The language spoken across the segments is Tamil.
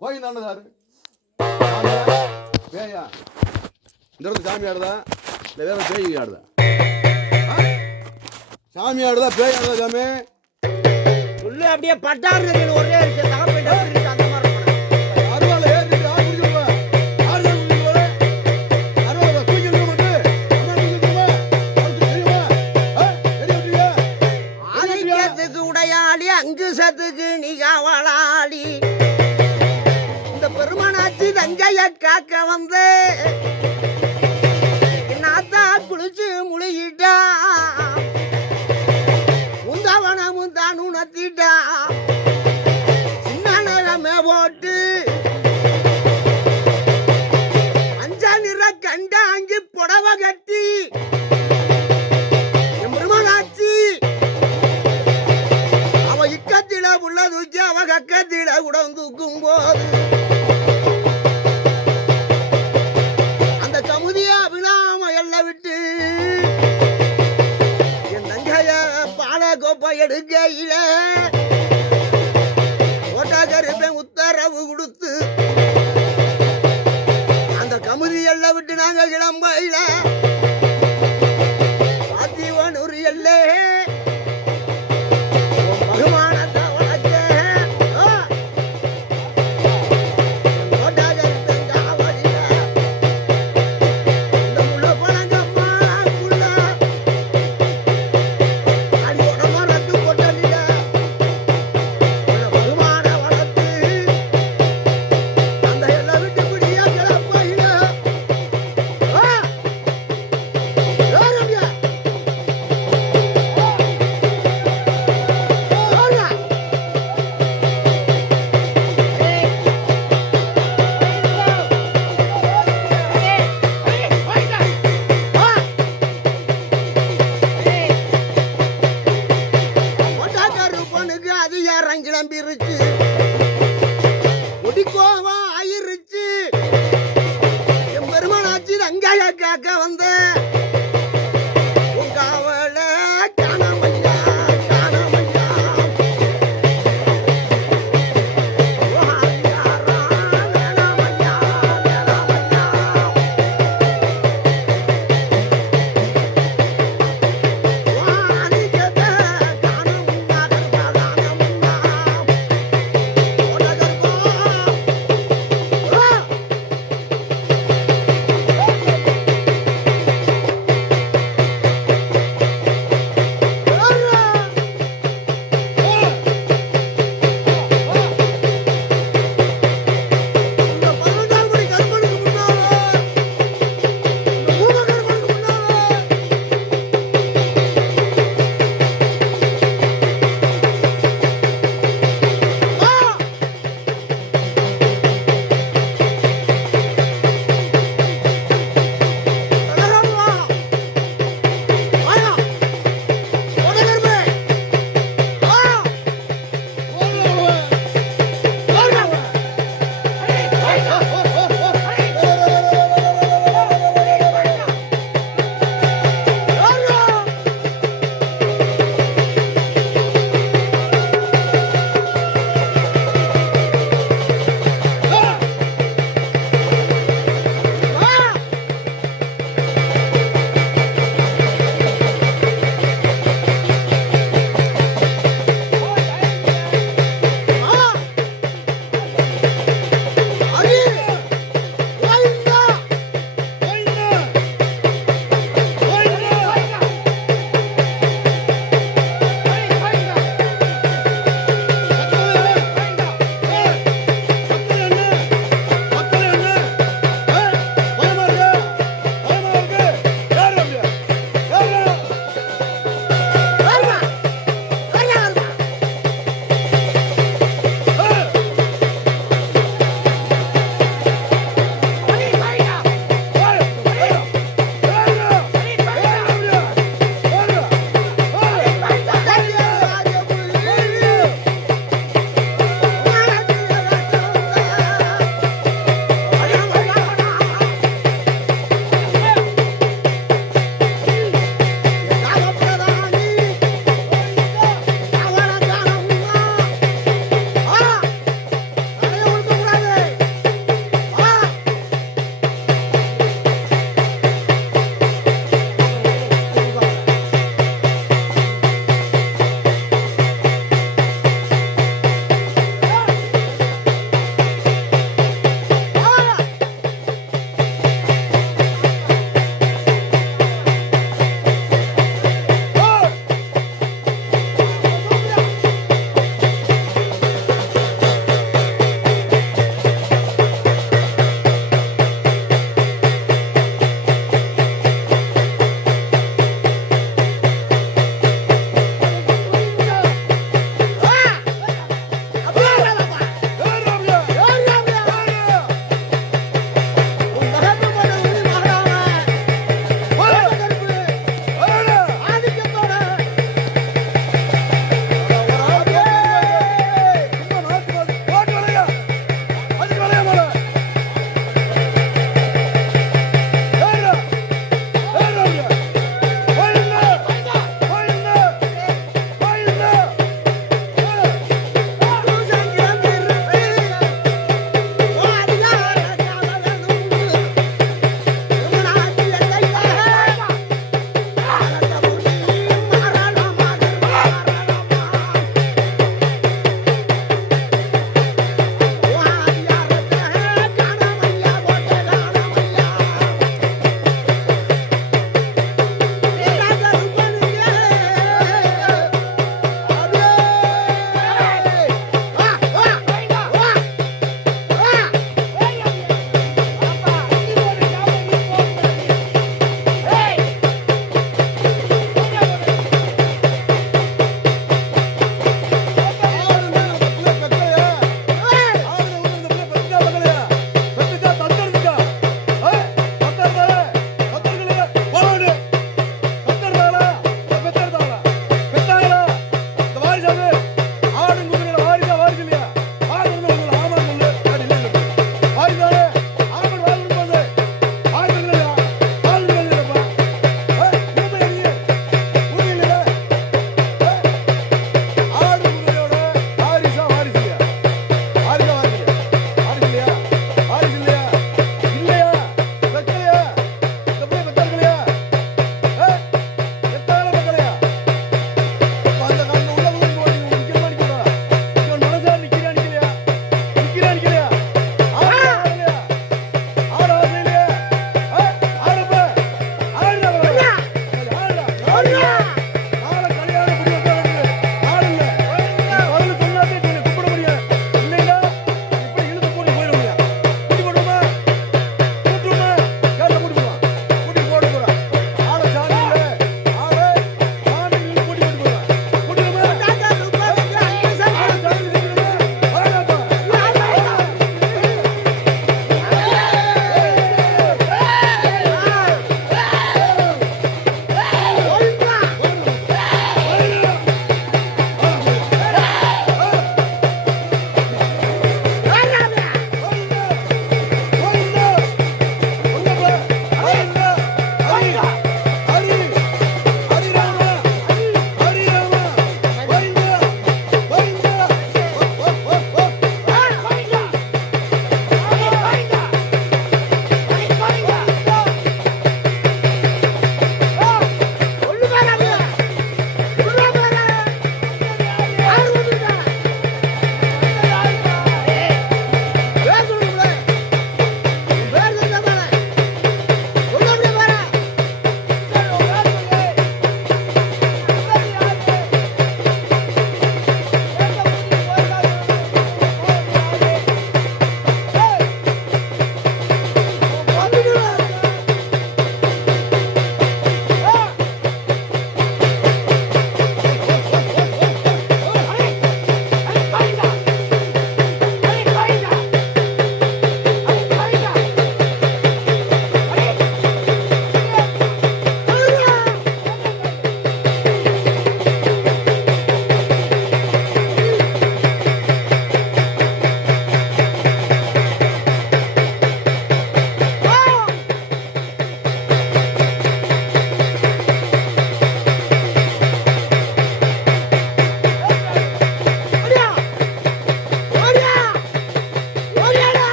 கோயில் தாண்டதாரு பேயா இந்த இடத்துல சாமி ஆடுதா இல்லை வேற பேய் ஆடுதா? சாமி ஆடுதா பேய் ஆடுதா? சாமி உள்ள அப்படியே பட்டாரு ஒரே அந்த மாதிரி அருவால ஏறிட்டு ஆறு குடிச்சு ஆறு அருவால தூக்கி மட்டும் ஆதிக்கத்துக்கு உடையாளி அங்குசத்துக்கு நீ காவலாளி இந்த பெருமனாட்சி தஞ்சைய காக்க வந்து நாத்தா குளிச்சு முழுகிட்டா முந்தவனமும் தான் உணர்த்திட்டா சின்ன நிலமே போட்டு அஞ்சா நிற கண்டாங்கி புடவை கட்டி பெருமனாட்சி அவ இக்கத்தில உள்ள தூக்கி அவ கக்கத்தில உடன் தூக்கும் போது அந்த கமுதியா விழாம எல்லாம் விட்டு என் தங்கைய பால கோப்பை எடுக்கையில ஓட்டாக்கருப்பேன் உத்தரவு கொடுத்து அந்த கமுதி எல்லாம் விட்டு நாங்க கிளம்பையில பாத்திவனூர் எல்லே பகவானத்தை வளர்க்க ஓட்டாக்கருப்பேன் காவலில இந்த முள்ள பழங்கம்மா புள்ள அடியோட மரத்து கொட்டலில பகவான வளர்த்து அந்த எல்லாம் விட்டு பிடிய கிளம்பையில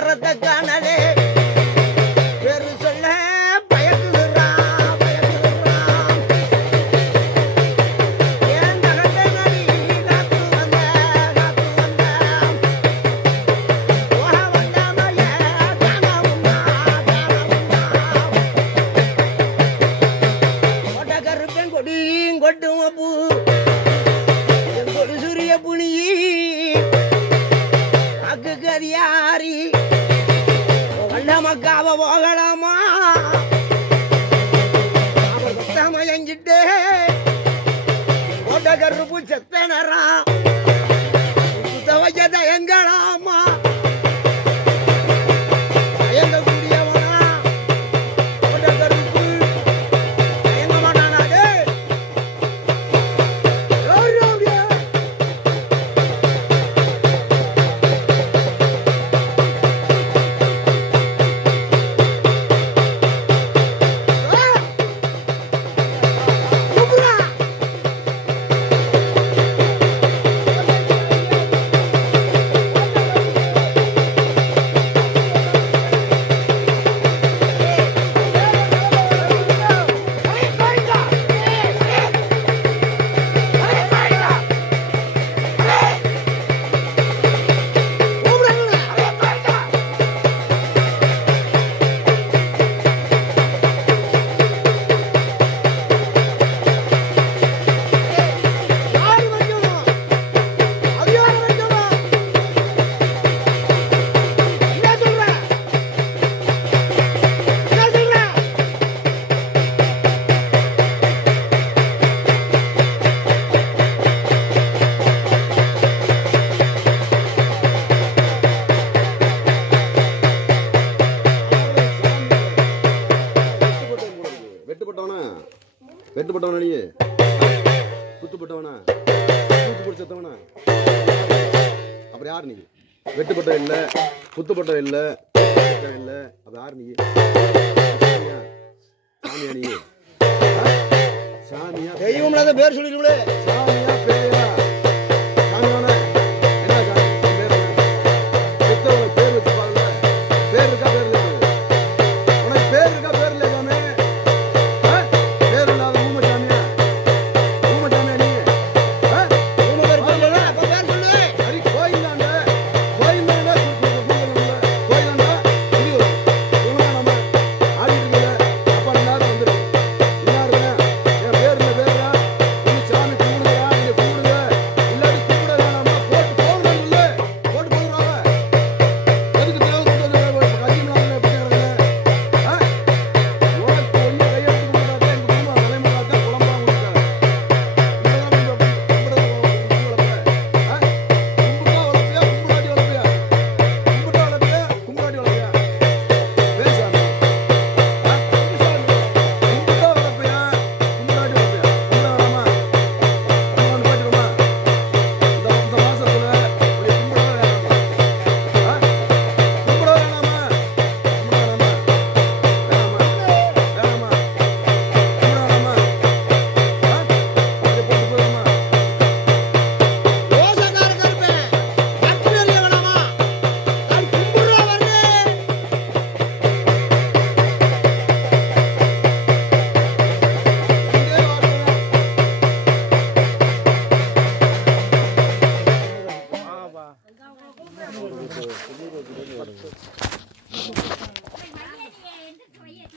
அலங்காரத்தை காணலே பேரு சொல்ல பயக்குதுறான் பயக்குதுறான் ஏன் தகட்டை நடி காத்து வந்த போக வந்தாமைய காணவும்மா கொட்ட கருப்பன் கொடியும் கொட்டும் பூ கொடு சூரிய புனியி அக்கு கதியாரி வல்ல மக்காவ போகலாமா அவர் சுத்தமயங்கிட்டே கொட்ட கருப்பு செத்தனரா சுத்த வைக்க தயங்கலாமா தயங்கக்கூடியவனா கொட்ட கருப்பு தயங்க மாட்டானா டேய் வெட்டுப்பட்டவனா நீ குத்துப்பட்டவனா தூக்கு பிடிச்சவனா அப்புறம் யார் நீ வெட்டுப்பட்ட இல்ல குத்துப்பட்ட இல்ல இல்ல அப்ப யார் நீ சாமியா நீ சாமியா தெய்வம்ல பேர் சொல்லிடுங்களே சாமியா பேயா சாமியானே என்ன சாமி பேர் பெத்தவங்க பேர் வச்சுப்பாங்க பேர் இருக்கா பேர் இல்லை உனக்கு பேர் இருக்கா பேர் இல்லை சாமி